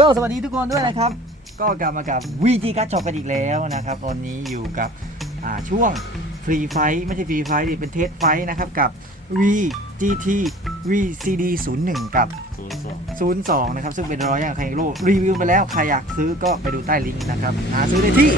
ก็สวัสดีทุกคนด้วยนะครับ ก็กลับมากับ VG Card Shop กันอีกแล้วนะครับตอนนี้อยู่กับช่วงฟรีไฟไม่ใช่ฟรีไฟดิเป็นเทสไฟนะครับกับ VGT VCD 01 กับศูนย์สอง02 นะครับ ซึ่งเป็นร้อยอย่างไคโลรีวิวไปแล้วใครอยากซื้อก็ไปดูใต้ลิงก์นะครับหาซื้อได้ที่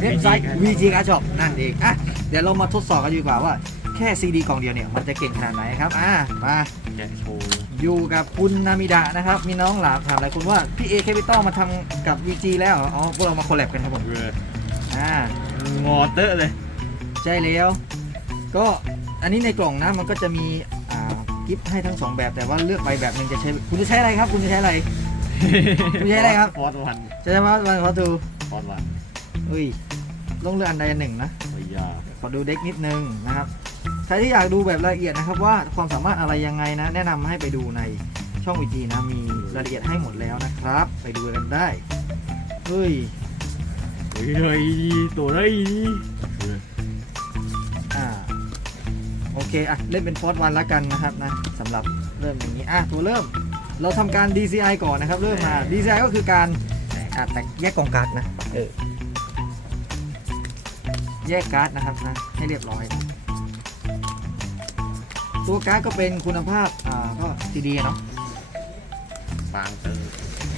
เว็บไซต์ VG Card Shop นั่นเองอะเดี๋ยวเรามาทดสอบกันดีกว่าว่าแค่ CD กล่องเดียวเนี่ย มันจะเก่งขนาดไหนครับ อะ มาแกะโชว์ อยู่กับคุณนามิดะนะครับ มีน้องหลามถามหลายคนว่าพี่เอแคปิตอลมาทำกับ VG แล้วเหรออ๋อพวกเรามาคอลแลบกันครับผมเรืออ่างอเตอร์เลย ใช่แล้ว ก็อันนี้ในกล่องนะมันก็จะมีอ่ากิฟต์ให้ทั้งสองแบบแต่ว่าเลือกไปแบบหนึ่งจะใช้คุณจะใช้อะไรครับ คุณจะใช้อะไรไม่ใช่อะไรครับ ฟอร์ดวันจะใช้ว่าวันพอทูฟอร์ดวันอุ้ยต้องเลือกอันใดอันหนึ่งนะโอ้ยยาขอดูเด็กนิดนึงนะครับใครที่อยากดูแบบละเอียดนะครับว่าความสามารถอะไรยังไงนะ แนะนำให้ไปดูในช่องวีจีนะมีรายละเอียดให้หมดแล้วนะครับ ไปดูกันได้ เฮ้ยเฮ้ยเฮ้ยตัวไรนี่อ่าโอเคอะเล่นเป็นฟอร์วันแล้วกันนะครับนะสำหรับเริ่มอย่างนี้อะตัวเริ่มเราทำการ DCI ก่อนนะครับ เริ่มมา DCI ก็คือการอะแต่แยกกล่องการ์ดนะเออแยกการ์ดนะครับนะให้เรียบร้อย ตัวการ์ดก็เป็นคุณภาพอ่าก็ดีๆเนาะบางเตอร์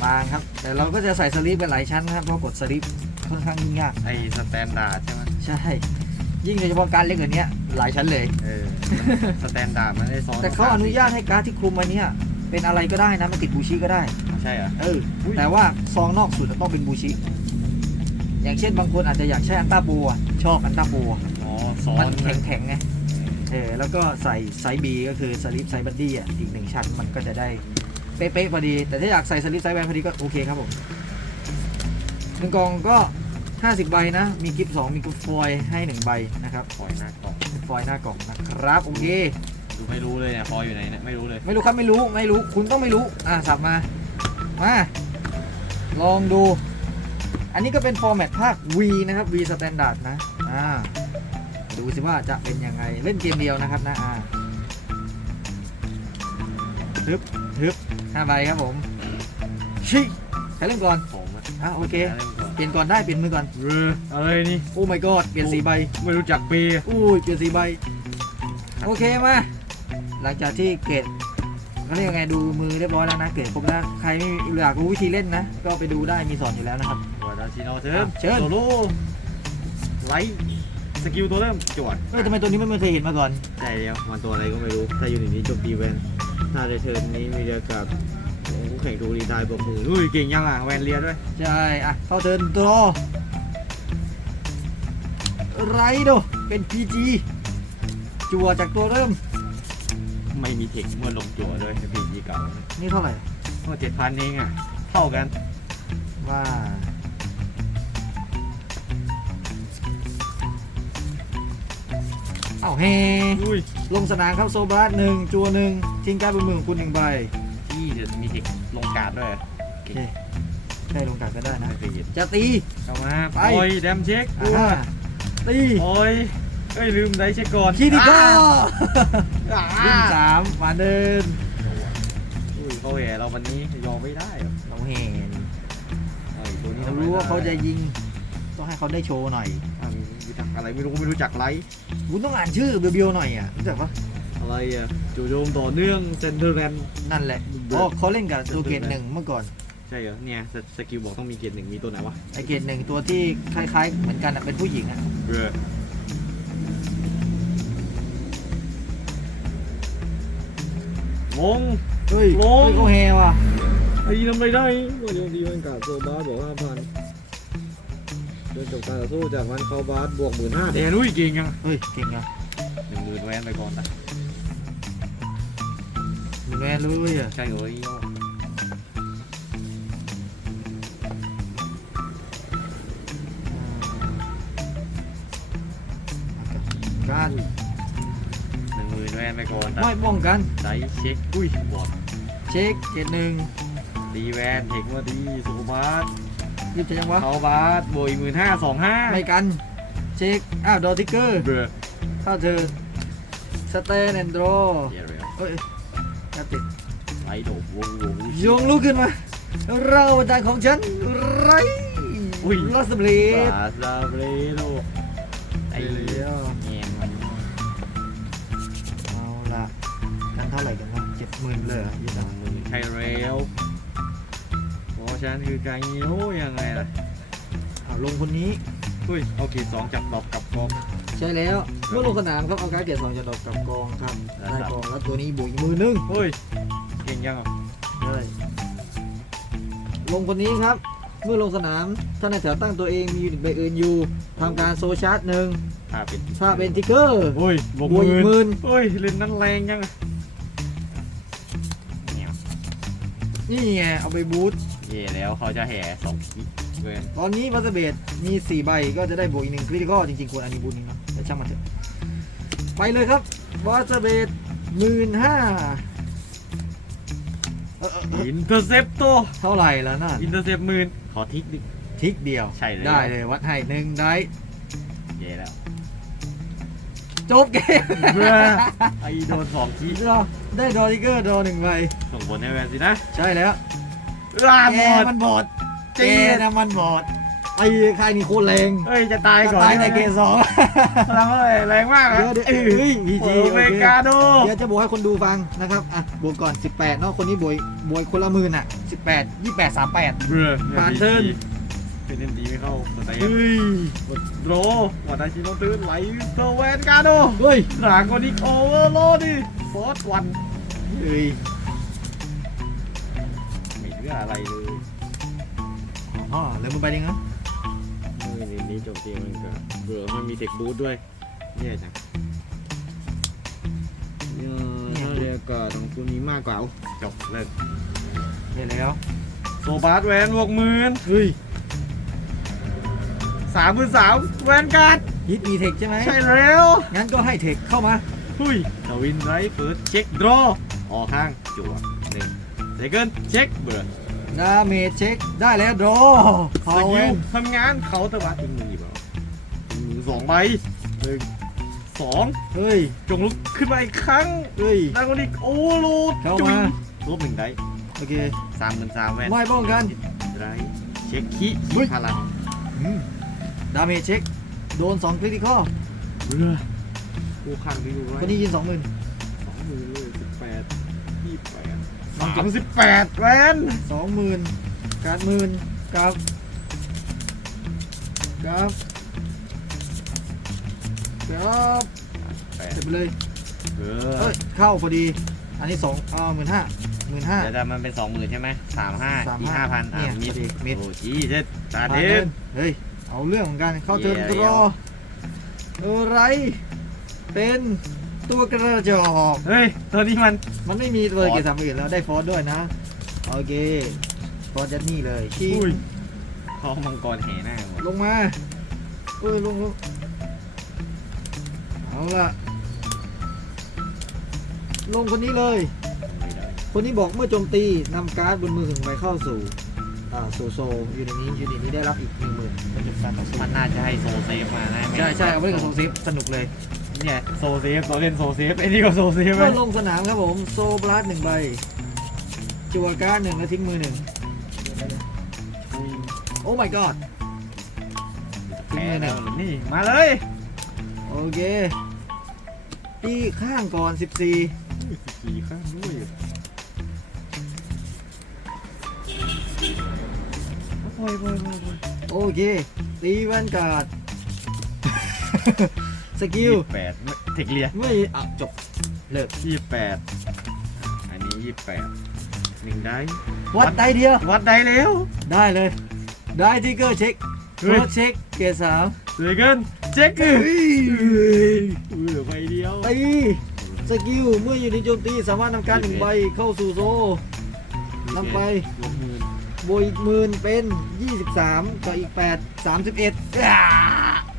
บางครับแต่เราก็จะใส่สลิปกันหลายชั้นนะครับเพราะกดสลิปค่อนข้างยุ่งยากไอสแตนดาร์ดใช่ไหมใช่ ยิ่งโดยเฉพาะการดเล็กกว่านี้หลายชั้นเลย เออสแตนดาร์ดมันได้ซ้อนแต่เขาอนุญาตให้การ์ดที่คลุมไว้เนี่ยเป็นอะไรก็ได้นะมันติดบูชิก็ได้ ใช่เหรอเออแต่ว่าซองนอกสุดต้องเป็นบูชิ อย่างเช่นบางคนอาจจะอยากใช้อันต้าโบอะชอบอันต้าโบอะอ๋อซ้อมันนแข็งแข็งๆไง เออแล้วก็ใส่ไซส์บีก็คือสลิปไซส์บัดดี้อะอีกหนึ่งชั้นมันก็จะได้เป๊ะๆพอดี แต่ถ้าอยากใส่สลิปไซส์แวนพอดีก็โอเคครับผมหนึ่งกล่องก็ 50 ใบนะ มีกิฟต์สองมีกิฟต์ฟอยล์ให้หนึ่งใบนะครับปล่อยหน้ากล่องฟอยล์หน้ากล่องนะครับโอเค ดูไม่รู้เลยเนี่ยฟอยอยู่ไหนเนี่ยไม่รู้เลย ไม่รู้ครับไม่รู้ไม่รู้คุณต้องไม่รู้อะสับมา มา ลองดู อันนี้ก็เป็นฟอร์แมตภาค V นะครับ V Standard นะอ่า ดูสิว่าจะเป็นยังไงเล่นเกมเดียวนะครับนะอ่าฮึบฮึบห้าใบครับผมชิใครเล่นก่อนผมอะอะโอเคล่นก่อนเปลี่ยนก่อนได้เปลี่ยนมือก่อนเรืออะไรนี่ โอ้ my god เปลี่ยนสีใบไม่รู้จักปีอุ้ยเปลี่ยนสีใบ โอเคมาหลังจากที่เกรดเขาเรียกยังไงดูมือเรียบร้อยแล้วนะเกรดครบแล้วใครไม่อยากรู้วิธีเล่นนะ ก็ไปดูได้มีสอนอยู่แล้วนะครับวาดาชิโนเทิอะมเชิญโซโล่ไลท์ สกิลตัวเริ่มจวดเฮ้ยทำไมตัวนี้ไม่เคยเห็นมาก่อน ใช่แล้วมันตัวอะไรก็ไม่รู้ถ้าอยู่ในนี้จบดีแวนถ้าในเทิร์นนี้มีเดียกับคู่แข่งดูรีไทายบอกมืออุ้ยเก่งยังอะแวนเลียด้วย ใช่ อะ เข้าเทิร์นดรอไรโดเป็น PG จัวจากตัวเริ่ม ไม่มีเทคเมื่อลงจัวด้วยพีจีเก่านี่เท่าไหร่เมื่อเจ็ดพันเองอะ เท่ากันว่า อ้าเฮอุ้ยลงสนามครับโซบาสหนึ่งจัวหนึ่งทิ้งการ์ดบนมือของคุณหนึ่งใบที่เดี๋ยวมีเทคลงการ์ดด้วยโอเคได้ลงการ์ดก็ได้นะ ไม่เคยเห็นจะตี เข้ามาไป โอ้ยแดมเช็คอ่าตีโอ้ยเอ้ยลืมได้เช็คก่อนคีดิก้าอ่าวิ่งสามมาเดินอุ้ยเขาแห่เราวันนี้ยอมไม่ได้เหรอเราเห็นไอ้ตัวนี้เราทำไมรู้ว่าเขาจะได้ยิง ต้องให้เขาได้โชว์หน่อยอะมีรู้จักอะไรไม่รู้ไม่รู้จักไลท์ คุณต้องอ่านชื่อเบียวๆหน่อยอะรู้จักปะอะไรอะจู่โจมต่อเนื่องเซนเตอร์แรนนั่นแหละอ๋อเขาเล่นกับตัวเกรดหนึ่งเมื่อก่อนใช่เหรอเนี่ยสสกิลบอกต้องมีเกียร์หนึ่งมีตัวไหนวะไอเกรดหนึ่งตัวที่คล้าย ๆ เหมือนกันอะเป็นผู้หญิงอะเรือวงเฮ้ยโอ้เฮ้ยเขาแฮว่ะไอ้ทำไรได้ว่าโยมดีมันกาโซบาสบอกห้าพัน เดินจบการต่อสู้จากมันเข้าบาสบวกหมื่นห้าเดี๋ยวนุ้ยเก่งยังเฮ้ยเก่งอะหนึ่งหมื่นแวนไปก่อนนะมีแม่เลยอะใช่เอ้ยการหนึ่งหมื่นแวนไปก่อนนะไม่ป้องกันไดเช็คอุ้ยบอดเช็คเกรดหนึ่งดีแวนเทคว่าดีสุขบาส รีบจะยังวะเขาบาสบวกอีกหมื่นห้าสองห้าไม่กัน เช็ค อ้าว ดอทิกเกอร์เบื่อเข้าเธอสเตนแอนโดรเดี๋ยวเร็วเฮ้ยจะติดไลท์โดดวงวงยงลุกขึ้นมา เราบรรดาของฉันไรอุ้ยลอสเบลดบาซาเบรโลไอ้เดี๋ยวเงี้ยมันเอาละกันเท่าไหร่กันวะเจ็ดหมื่นเลยเหรอยี่สสิอบงหมื่นใช่แล้วเพราะ ฉะนั้นคือการงิ้วยังไงล่ะเอาลงคนนี้อุ้ยเอาเกียร์สองจับดอกกับกองใช่แล้วเมื่อลงสนามครับเอาการดเกรดสองจะดอกกับกองครับแล้วได้สับกองแล้วตัวนี้บวกอีกมือนึงเฮ้ยเก่งยังอะเลยลงคนนี้ครับ เมื่อลงสนามถ้าในแถวตั้งตัวเองมียูนิตใบอื่นอยู่ทำการโซชาร์จหนึ่งถ้าเป็นถ้าเป็นทิกเกอร์โอ้ยบวกบวกอีกหมื่นเฮ้ยเล่นนั้นแรงยังอะเนี่ยนี่ไงเอาไปบูทเย่แล้วเขาจะแห่สองขีเกินตอนนี้วัสเบดมี 4 ใบก็จะได้บวกอีกหนึ่งคริติคอจริงๆ ควรอันนี้บุญนึงเนาะแต่ช่างมันเถอะ ไปเลยครับวัสเบดหมื่นห้าอินเตอร์เซปโตเท่าไหร่แล้วน่ะอินเตอร์เซปหมื่นขอทิกดิ ทิกเดียวใช่เลย ได้เลยวัดให้หนึ่งได้เย่แล้ว จบเกมเพื่อไอโดนสองทีเราได้ดอทิกเกอร์ดอหนึ่งใบส่งผลให้แวนสินะ ใช่แล้ว ลาหแกมดมันบอดจริแกงนะมันบอดไอ้ใครนี่โคตรแรงเฮ้ย จะตายก่อนตายในเกมสอง พลังเท่าไหร่แรงมากเดี๋ยวเดี๋ยวเฮ้ยพีจีโอเมกาโดเดี๋ยวจะบวกให้คนดูฟังนะครับอะบวกก่อน 18เนาะคนนี้บวกบวกคนละหมื่นอะ 18 28 38 เบื่อผ่านเทิร์น เป็นเล่นดีไม่เข้าสไตล์เฮ้ยโรวัดาชิโนตื้นไหลเตอร์แวนกาโดเฮ้ยหลางคนนี้โอเวอร์โลดิฟอร์สวันเฮ้ย ไม่เหลืออะไรเลยอ๋อเหลือมือใบเองนะมือนี้นี้จบจริงมันก็เบื่อไม่มีเทคบูทด้วยเนี่ยจังเนี่ยถ้าเรียกกาของคุณนี้มากกว่าจบเลิกเห็นแล้วโซบาสแวนบวกหมื่นเฮ้ยสามหมื่นสามแวนการ์ดฮิตมีเทคใช่ไหมใช่แล้วงั้นก็ให้เทคเข้ามาหุยทวินไรเฟิร์สเช็คดรอออกข้างจั่วหนึ่งเซเกิลเช็คเบิร์ ดดาเมจเช็คได้แล้วโดสเขากิเว้ลนทำงานเขาตะวัดทิ้งมือหยิบเอาทิ้งมือสองใบหนึ่งสองเฮ้ย จงลุกขึ้นมาอีกครั้งเฮ้ยแล้วก็นี่โอ้โหเข้ามาลบหนึ่งได้โอเค สามหมื่นสามแวนไม่ป้องกัน ไรเช็คคีเฮ้ย พลังอืมดาเมจเช็ค โดน2คริติคอเรือกูขังไปอยู่ไว้คนนี้ยิน20,000สองหมื่นเลยสิบแปดยี่สิบแปด สองสามสิบแปดแวนสองหมื่นการหมื่นกับกับกับแปดเสร็จไปเลยเอเอ้อยเข้าพอดี อันนี้สองอ่าหมื่นห้าหมื่นห้า เดี๋ยวแต่มันเป็นสองหมื่นใช่ไหมสามห้าสามอีกห้าห้าพันอะเนี่ยมิดพอดีมิด โอ้จีเจ็ดตาผ่านเด็เทิดร์นเฮ้ย เอาเรื่องเหมือนกันเข้าเทิร์นเย่รออะไรเป็น ตัวกระจอกเฮ้ย ตัวนี้มัน มันไม่มีตัวฟอร์สเกียร์สามอื่นแล้วได้ฟอสด้วยนะ โอเค ฟอสจัดนี่เลยชิงอุ้ยทองมังกรแห่หน้าหมดลงมาเอ้ยลงลงเอาละลงคนนี้เลยไม่ได้คนนี้บอกเมื่อโจมตีนำการ์ดบนมือถึงใบเข้าสู่อ่าสู่โซลอยู่ในนี้อยู่ในนี้ได้รับอีกหนึ่งหมื่นเป็นการต่อสู้มันน่าจะให้โซเซฟมานะใช่ใช่เอาไปเล่นกับโซลซิฟสนุกเลย เนี่ยโซเซฟตัวเล่นโซเซฟไอ้นี่ก็โซเซฟเมื่ไหมอลงสนามครับผม โซบลัสหนึ่งใบจั่วการ์ดหนึ่งแล้วทิ้งมือหนึ่งโอ้ my god แพ้แล้วนี่มาเลย โอเคตีข้างก่อน 14สี่ข้างด้วยโอ้ยโอ้ยโอ้ยโอ้ยโอเคตีแวนการ์ด สกิล ยี่สิบแปดเทคเลียไม่อะจบเลิกยี่สิบแปดอันนี้ยี่สิบแปดหนึ่งได้วัดได้เดียว วัดได้แล้ว ได้เลย ได้ทิกเกอร์เช็คเฮ้ย โค้ดเช็คเกรดสามเซเกินเช็คคือเฮ้ยเหลือใบเดียว ตีสกิลเมื่ออยู่ในโจมตีสามารถนำการหนึ่งใบเข้าสู่โซนำไป ลงมือบวกอีกหมื่นเป็น 23กับอีก 8 31อ่า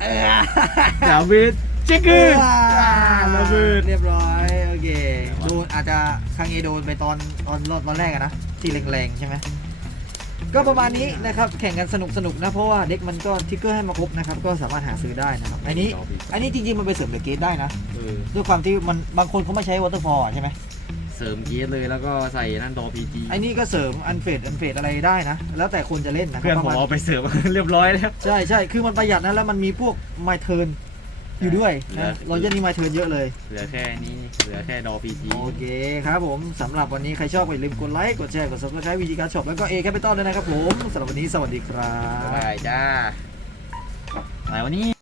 อ่า ดาวิด เช็คคืออ่าระเบิดเรียบร้อยโอเคโดนอาจจะครั้งนี้โดนไปตอนตอนรอบตอนแรกอะนะที่แรงๆใช่ไหมก็ประมาณนี้นะครับแข่งกันสนุกสนุกๆนะเพราะว่าเด็กมันก็ทิกเกอร์ให้มาครบนะครับก็สามารถหาซื้อได้นะครับอันนี้อันนี้จริงๆมันไปเสริมเดอะเกตได้นะเออด้วยความที่มันบางคนเขาไม่ใช้วอเตอร์ฟอลใช่ไหมเสริมเกียร์เลยแล้วก็ใส่นั่นดอพีจีไอ้นี่ก็เสริมอันเฟดอันเฟดอะไรได้นะ แล้วแต่คนจะเล่นนะเพื่อนประผมมาณเอาไปเสริมเรียบร้อยแล้วใช่ใช่คือมันประหยัดนะแล้วมันมีพวกไมเทิร์น อยู่ด้วยเหลืนะอเราจะมีไมเทิร์นเยอะเลย เหลือแค่นี้เหลือแค่ดอพีจีโอเคครับผมสำหรับวันนี้ใครชอบก็อย่าลืมกดไลค์ กดแชร์ กด subscribe วิธีการช็อปแล้วก็เอแคปิตอลด้วยนะครับผมสำหรับวันนี้สวัสดีครับบ๊ายบายจ้าไหนวันนี้